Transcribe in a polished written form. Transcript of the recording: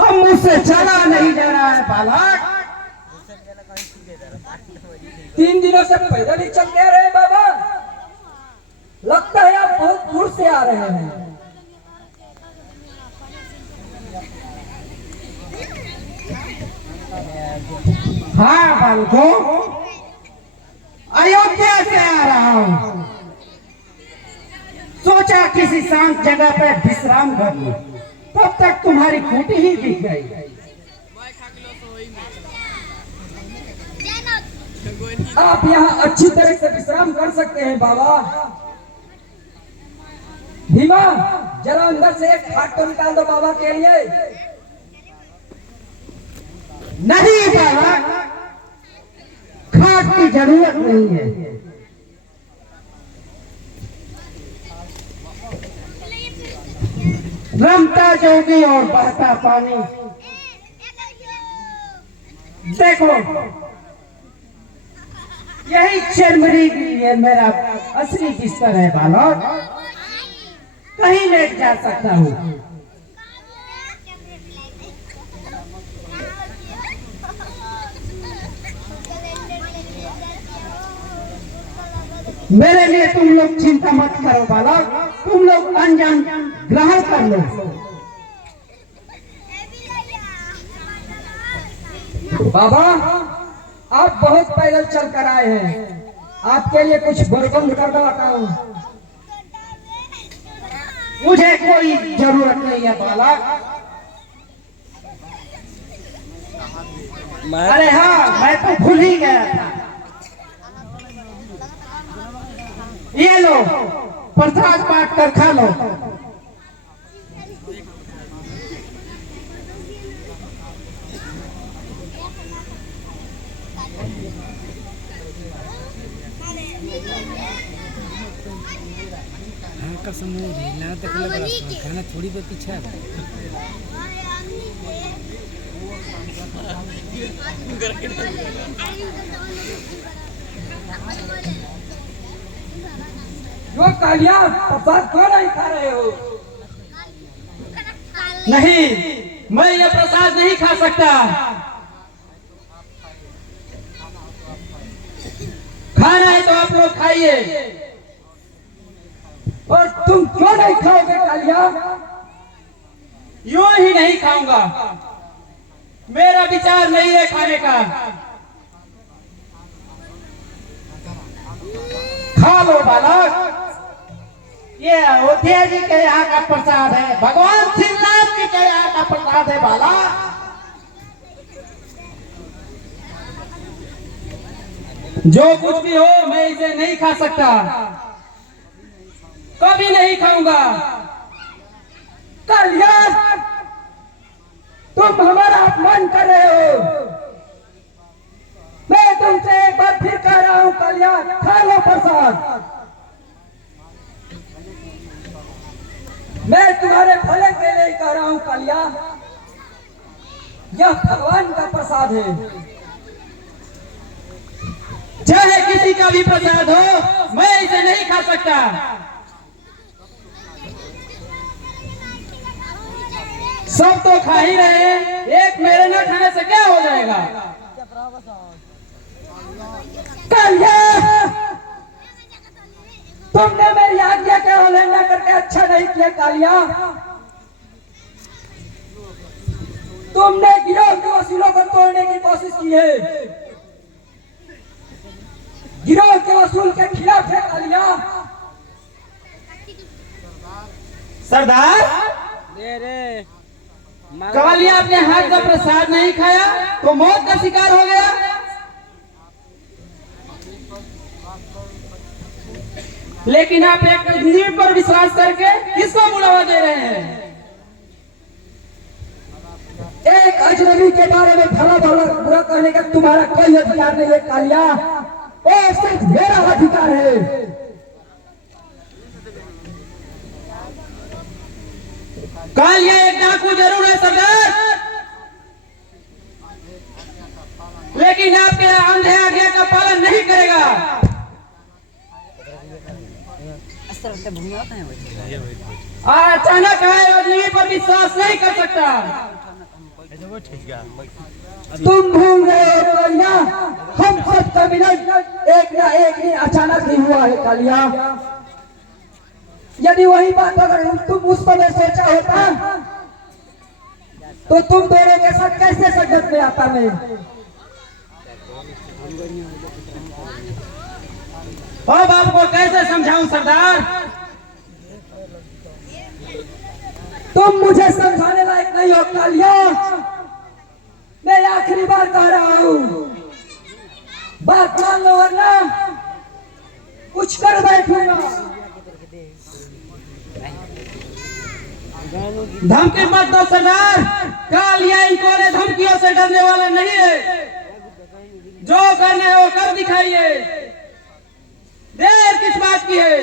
अब मुझसे चला नहीं जा रहा है बालक। 3 दिनों से पैदल ही चल के आ रहे हैं बाबा। लगता है आप बहुत दूर से आ रहे हैं। हाँ बालकों, अयोध्या से आ रहा हूँ। सोचा किसी शांत जगह पे विश्राम कर लूं, तब तक तुम्हारी खूंटी ही दिख गई। आप यहाँ अच्छी तरह से विश्राम कर सकते हैं बाबा। भीमा, जरा अंदर से एक खाट तो निकाल दो बाबा के लिए। नहीं बालक, खाट की जरूरत नहीं है। रमता जोगी और बहता पानी। देखो, यही चरमरी के लिए मेरा असली बिस्तर है बालक। कहीं लेट जा सकता हूँ। मेरे लिए तुम लोग चिंता मत करो बालक, तुम लोग अनजान ग्रहण कर लो। बाबा, आप बहुत पैदल चल कर आए हैं। आपके लिए कुछ बरबंद कर दवाता हूँ। मुझे कोई जरूरत नहीं है बालक। अरे हाँ, मैं तो भूल ही गया था। ये लो, प्रसाद बांट कर खा लो। का समूह ढीला तक लग रहा है, खाना थोड़ी पे पीछे है। जो कालिया, प्रसाद क्यों नहीं खा रहे हो? नहीं, मैं ये प्रसाद नहीं खा सकता। खाना है तो आप लोग खाइए। और तुम क्यों नहीं खाओगे कालिया? यूं ही नहीं खाऊंगा, मेरा विचार नहीं है खाने का। खा लो बालक, ये अयोध्या जी के यहाँ का प्रसाद है, भगवान श्री राम जी के यहाँ का प्रसाद है बालक। जो कुछ भी हो, मैं इसे नहीं खा सकता, कभी नहीं खाऊंगा। कालिया, तुम हमारा अपमान कर रहे हो। मैं तुमसे एक बार फिर कह रहा हूँ कालिया, खा लो प्रसाद। मैं तुम्हारे भले के लिए कह रहा हूँ कालिया, यह भगवान का प्रसाद है। चाहे किसी का भी प्रसाद हो, मैं इसे नहीं खा सकता। सब तो खा ही रहे हैं, एक मेरे न खाने से क्या हो जाएगा? कालिया, तुमने मेरी आज्ञा के उल्लंघन करके अच्छा नहीं किया कालिया। तुमने गिरोह के वसूलों को तोड़ने की कोशिश की है। गिरोह के वसूल के खिलाफ है कालिया। सरदार, कवालिया अपने हाथ का प्रसाद नहीं खाया तो मौत का शिकार हो गया। लेकिन आप एक नींव पर विश्वास करके किसको बुलावा दे रहे हैं? एक अजनबी के बारे में भला भला बुरा कहने का तुम्हारा कोई अधिकार नहीं है कालिया, वो सिर्फ मेरा अधिकार है। कालिया एक डाकू जरूर है सरदार, लेकिन आपके अंधे आज्ञा का पालन नहीं करेगा। अचानक आए आदमी पर विश्वास नहीं कर सकता। तुम भूल गए हो कालिया, हम सबका मिलन एक ना एक दिन अचानक ही हुआ है कालिया। यदि वही बात अगर तुम उस समय सोचा होता तो तुम दोनों के साथ कैसे संगत में आता मैं। अब आपको कैसे समझाऊं सरदार? तुम मुझे समझाने लायक नहीं हो कालिया। मैं आखिरी बार कह रहा हूँ, बात मान लो वरना कुछ कर बैठूंगा। धमकी मत दो सरदार, कालिया इन कोरे धमकियों से डरने वाला नहीं है। जो करना है वो कर दिखाइए, देर किस बात की है?